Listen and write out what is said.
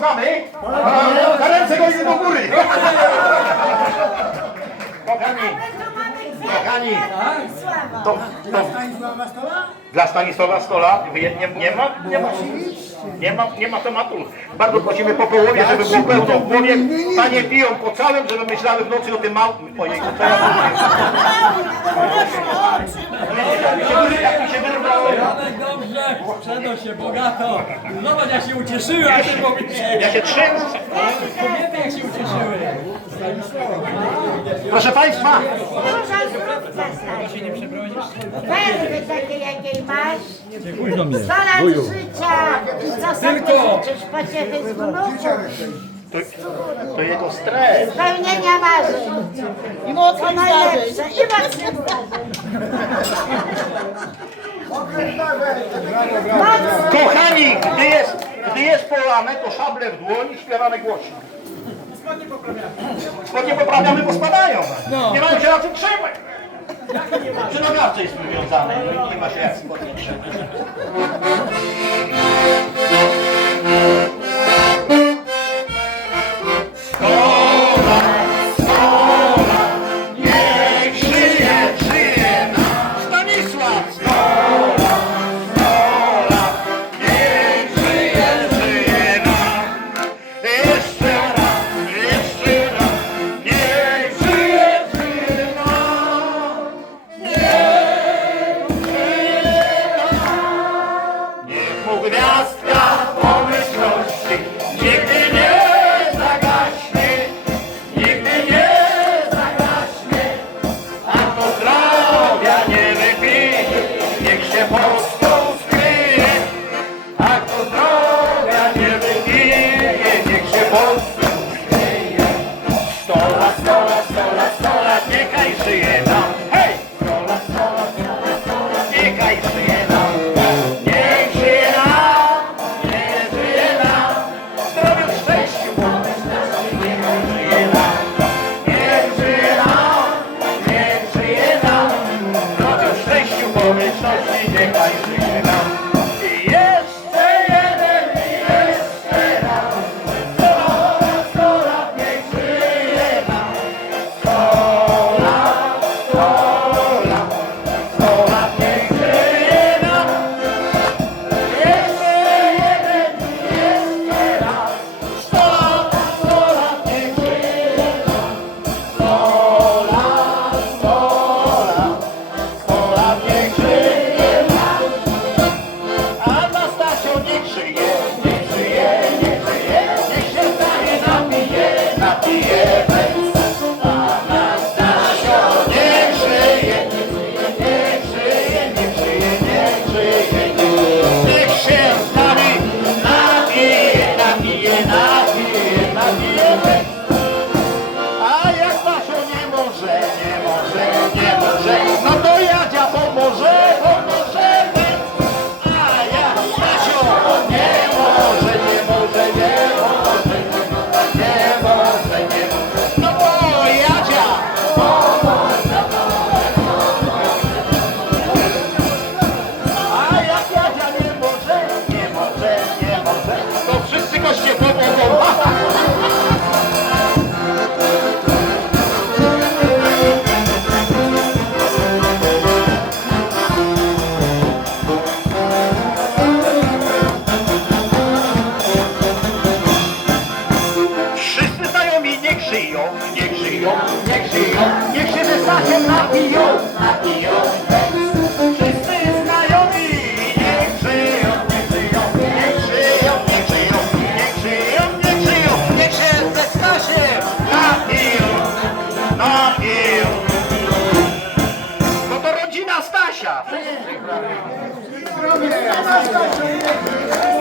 znamy? Na ręce go idzie do góry. Kochani, kochani, to, to dla Stanisława Stola nie, nie, nie ma, nie ma, nie ma, nie ma tematu. Bardzo prosimy po połowie, żeby było pełno w głowie. Panie piją po całym, żeby myślały w nocy o tym małym. Ojej, ja mówię? Jak mi się wyrwało. Sprzedał się bogato. Zobacz jak się ucieszyły, a ty mówisz. Ja się trzęsę. Kobiety jak się ucieszyły. Proszę Państwa, Duża zróbka stary. Werwy takie jakiej masz. Sto lat życia. Co sobie życzysz pociechy z wnuków? to, to jego stres. Spełnienia marzeń. I mocno najlepsze. I mocno Kochani, gdy jest, gdy jest polane, to szable w dłoń i śpiewamy głośno. Spodnie poprawiamy, bo spadają. Nie mają się na czym trzymać. Przy nogawce jest wywiązane, no nie ma się jak spodnie trzymać. gwiazdkach. cá. Vem pra cá.